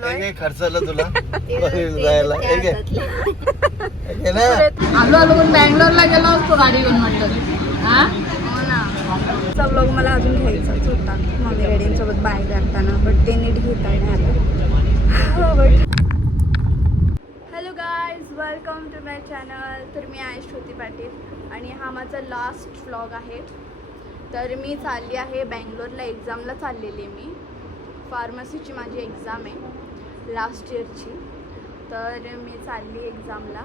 काय खर्चाला तुला जायला आलो आलो पण बँगलोरला गेलो असतो गाडी घेऊन म्हटलं. चा ब्लॉग मला अजून घ्यायचाच होता मम्मी डॅडींसोबत बाहेर जाताना, बट ते नीट घेता नाही आलं. Hello guys, welcome to my channel. तर मी आहे श्रुती पाटील आणि हा माझा लास्ट व्लॉग आहे. तर मी चालली आहे बँगलोरला, एक्झामला चाललेली मी. फार्मसीची माझी एक्झाम आहे लास्ट इयरची. तर मी चालली एक्झामला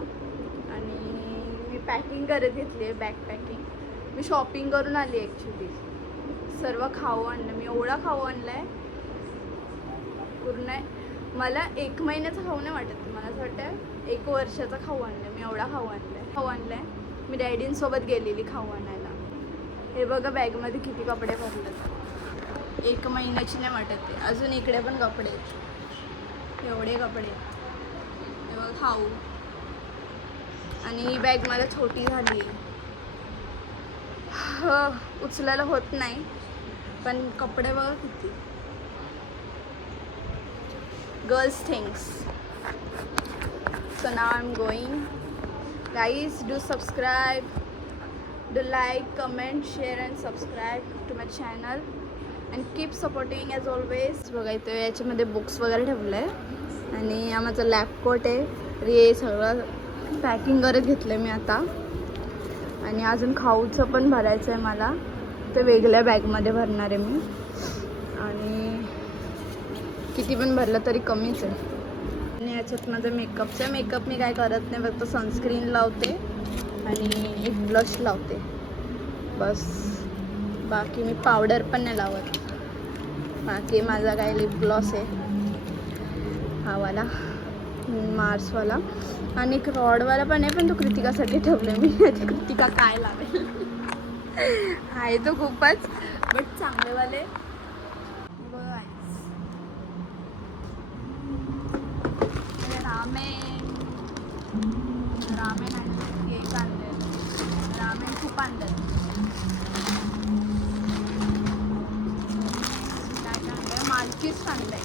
आणि मी पॅकिंग करत घेतली आहे, बॅग पॅकिंग. मी शॉपिंग करून आली ॲक्च्युली. सर्व खाऊ आणलं मी, एवढा खाऊ आणला आहे पूर्ण. मला 1 महिन्याचा खाऊ नाही वाटत, मला असं वाटतं 1 वर्षाचा खाऊ आणलं मी. एवढा खाऊ आणला आहे. मी डॅडींसोबत गेलेली खाऊ आणायला. हे बघा बॅगमध्ये किती कपडे भरलेत. 1 महिन्याची नाही वाटत ते. अजून इकडे पण कपडे आहेत, एवढे कपडे. हे बघा खाऊ. आणि ही बॅग मला छोटी झाली आहे, उचलायला होत नाही. पण कपडे बघा किती. Girls things. So now I am going. Guys, do subscribe, do like, comment, share and subscribe to my channel and keep supporting as always. बघा इथे याच्यामध्ये बुक्स वगैरे ठेवलं आहे आणि हा माझा लॅब कोट आहे. हे सगळं पॅकिंग करत घेतलं आहे मी आता. आणि अजून खाऊचं पण भरायचं आहे मला, ते वेगळ्या बॅगमध्ये भरणार आहे मी. आणि किती पण भरलं तरी कमीच आहे. आणि याच्यात माझं मेकअपचं मेकअप मी काय करत नाही, फक्त सनस्क्रीन लावते आणि एक ब्लश लावते बस. बाकी मी पावडर पण नाही लावत. बाकी माझा काय लिप ग्लॉस आहे हा वाला, मार्सवाला. आणि एक रॉडवाला पण आहे, पण तो कृतिकासाठी ठेवलं मी. कृतिका काय लावेल. आहे तो खूपच, बट चांगलेवाले बघा. रामेन आणले, केक आणले, रामेन खूप आणले. काय आणलंय, मालकीस आणलंय.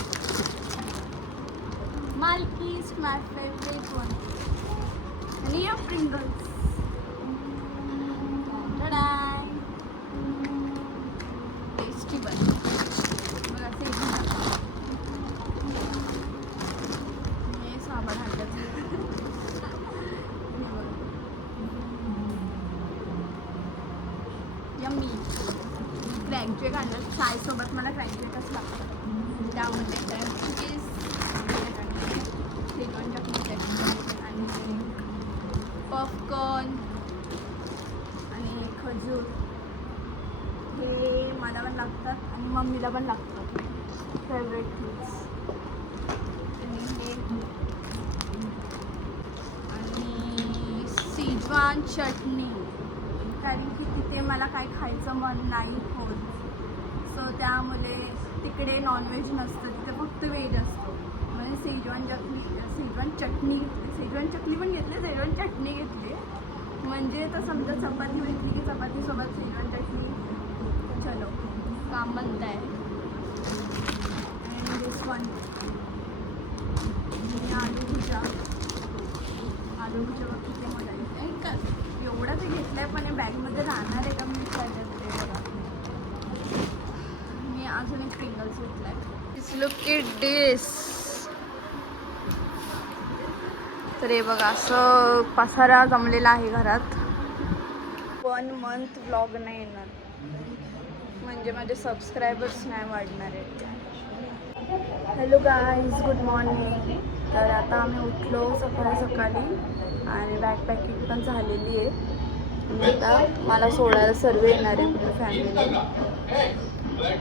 मालकीस माय फेवरेट वन. आणि या प्रिंगल्स. टेस्टी बन बघा. हे साबण आणलं. यम्मी. क्रॅकजेक आणलं. चायसोबत मला क्रॅकजेकच लागतं. त्यामध्ये कुकीज, श्रीखंड चटणी आणि पॉपकॉर्न आणि खजूर. हे मला पण लागतात आणि मम्मीला पण लागतात, फेवरेट फूड्स. आणि शेजवान चटणी, कारण की तिथे मला काही खायचं मन नाही होत. सो त्यामुळे तिकडे नॉनव्हेज नसतं, तिथे फक्त व्हेज असतो. म्हणजे शेजवान चटणी पण घेतली, शेजवान चटणी घेतली. म्हणजे तर समजा चपाती घेतली की चपातीसोबत शेजवान चटणी. चलो काम बनतं आहे. अँड दिस वन आलू भुजा किती मजा येते. का एवढं ते घेतलं आहे, पण बॅगमध्ये राहणार आहे का मी विचारते बघा. मी अजून एक प्रिंगल्स घेतला आहे. दिस लुक इट दिस. तर हे बघा असं पसारा जमलेला आहे घरात. 1 मंथ व्लॉग नाही येणार, म्हणजे माझे सबस्क्रायबर्स नाही वाढणार आहेत. Hello guys, good morning. तर आता आम्ही उठलो सकाळी आणि बॅग पॅकिंग पण झालेली आहे. आणि आता मला सोडायला सर्व येणार आहे पूर्ण फॅमिली.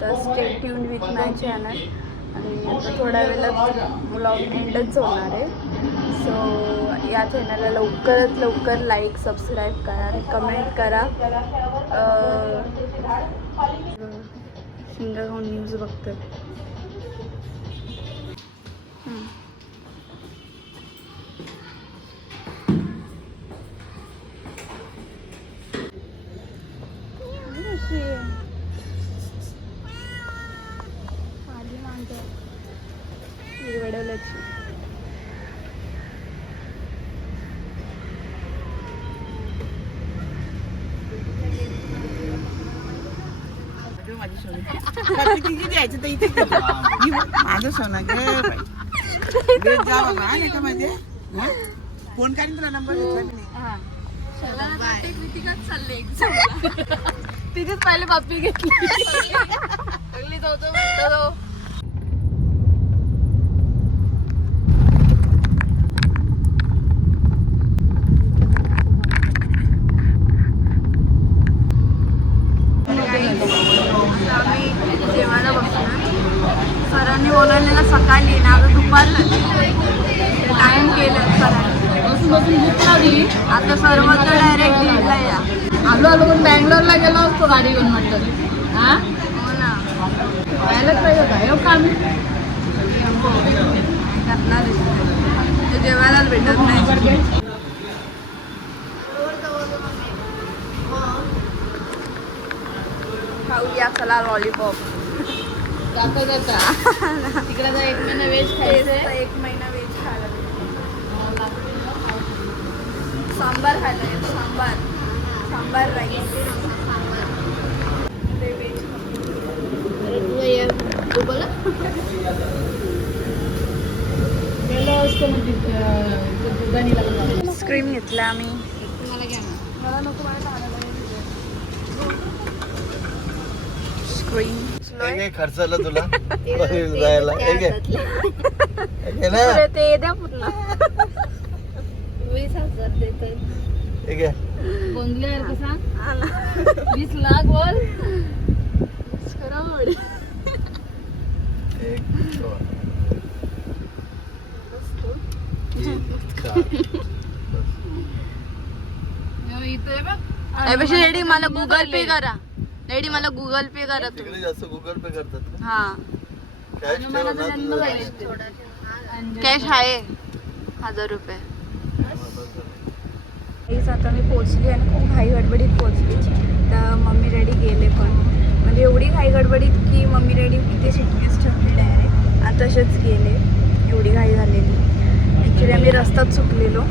तर stay tuned with my channel. आणि आता थोड्या वेळात व्लॉग एंडच होणार आहे. सो या चॅनलला लवकरात लवकर लाईक, सबस्क्राईब करा आणि कमेंट करा. सिंगल होऊन न्यूज बघतोय. माझी सोनं किती द्यायचं तर इथे माझं सोनं ग बाई जा बाबा नाही का माझे फोन करीन तुला नंबर घेतला तिथेच पहिले बाप्पी घेतली आम्ही जेवायला बसलो. सरांनी बोलवलेलं सकाळी ना आता दुपार टाइम केलं सरांनी. बसून बसून भूक लागली. आता सर्व तर डायरेक्ट दीडला या. आलो आलो पण बँगलोरला गेलो असतो गाडी घेऊन म्हटलं. हा हो ना जायलाच पाहिजे का येऊ का आम्ही करणार ते जेवायलाच भेटत नाही. खाऊया चला लॉलीपॉप. जाता जाता तिकडे जा 1 महिना व्हेज खायचं. 1 महिना व्हेज खायला सांबार खायला सांबार राईस तू बोला गेलो असतो म्हणजे आईस्क्रीम घेतला आम्ही. मला घ्या ना. मला नको मला आईस्क्रीम काय खर्चाला तुला बाहेर जायला ना ते द्या पूर्ण 20,000 देते. हे घे. गोंधले आहे कसा 20 लाख बोल करोड. एक, दोन. तीन, चार. इथे बघ त्यापेक्षा रेडी मला गुगल पे करा. रेडी मला गुगल पे करा तुम्ही. तिकडे जास्त गुगल पे करतात का? हा कॅश ठेव ना कॅश आहे 1000 रुपये. आता मी पोचली आणि खूप घाई गडबडीत पोचली. तर मम्मी रेडी गेले पण म्हणजे एवढी घाई गडबडीत की मम्मी रेडी तिथे सुटकेस ठेवली डायरेक्ट. आता तसेच गेले एवढी घाई झालेली. ॲक्च्युली आम्ही रस्त्यात चुकलेलो.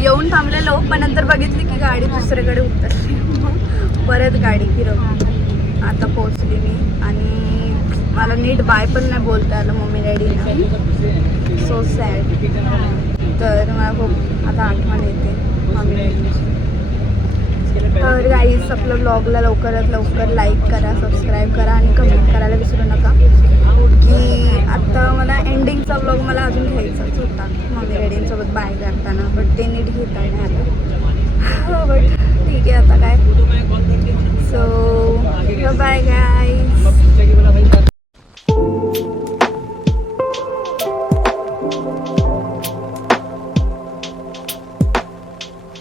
येऊन थांबलेलो पण नंतर बघितली की गाडी दुसरीकडे उतरली. परत गाडी फिरवली. आता पोचली मी आणि मला नीट बाय पण नाही बोलता आलं मम्मी डॅडीला. So sad. तर मला खूप आता आठवण येते मम्मी डॅडीची. तर गाईज आपल्या ब्लॉगला लवकरात लवकर लाईक करा, सबस्क्राईब करा आणि कमेंट करायला विसरू नका की आता मला एंडिंगचा ब्लॉग मला अजून घ्यायचाच होता मम्मी डॅडींसोबत बाय करताना. बट ते नीट घेता नाही आता. बट ठीक आहे आता काय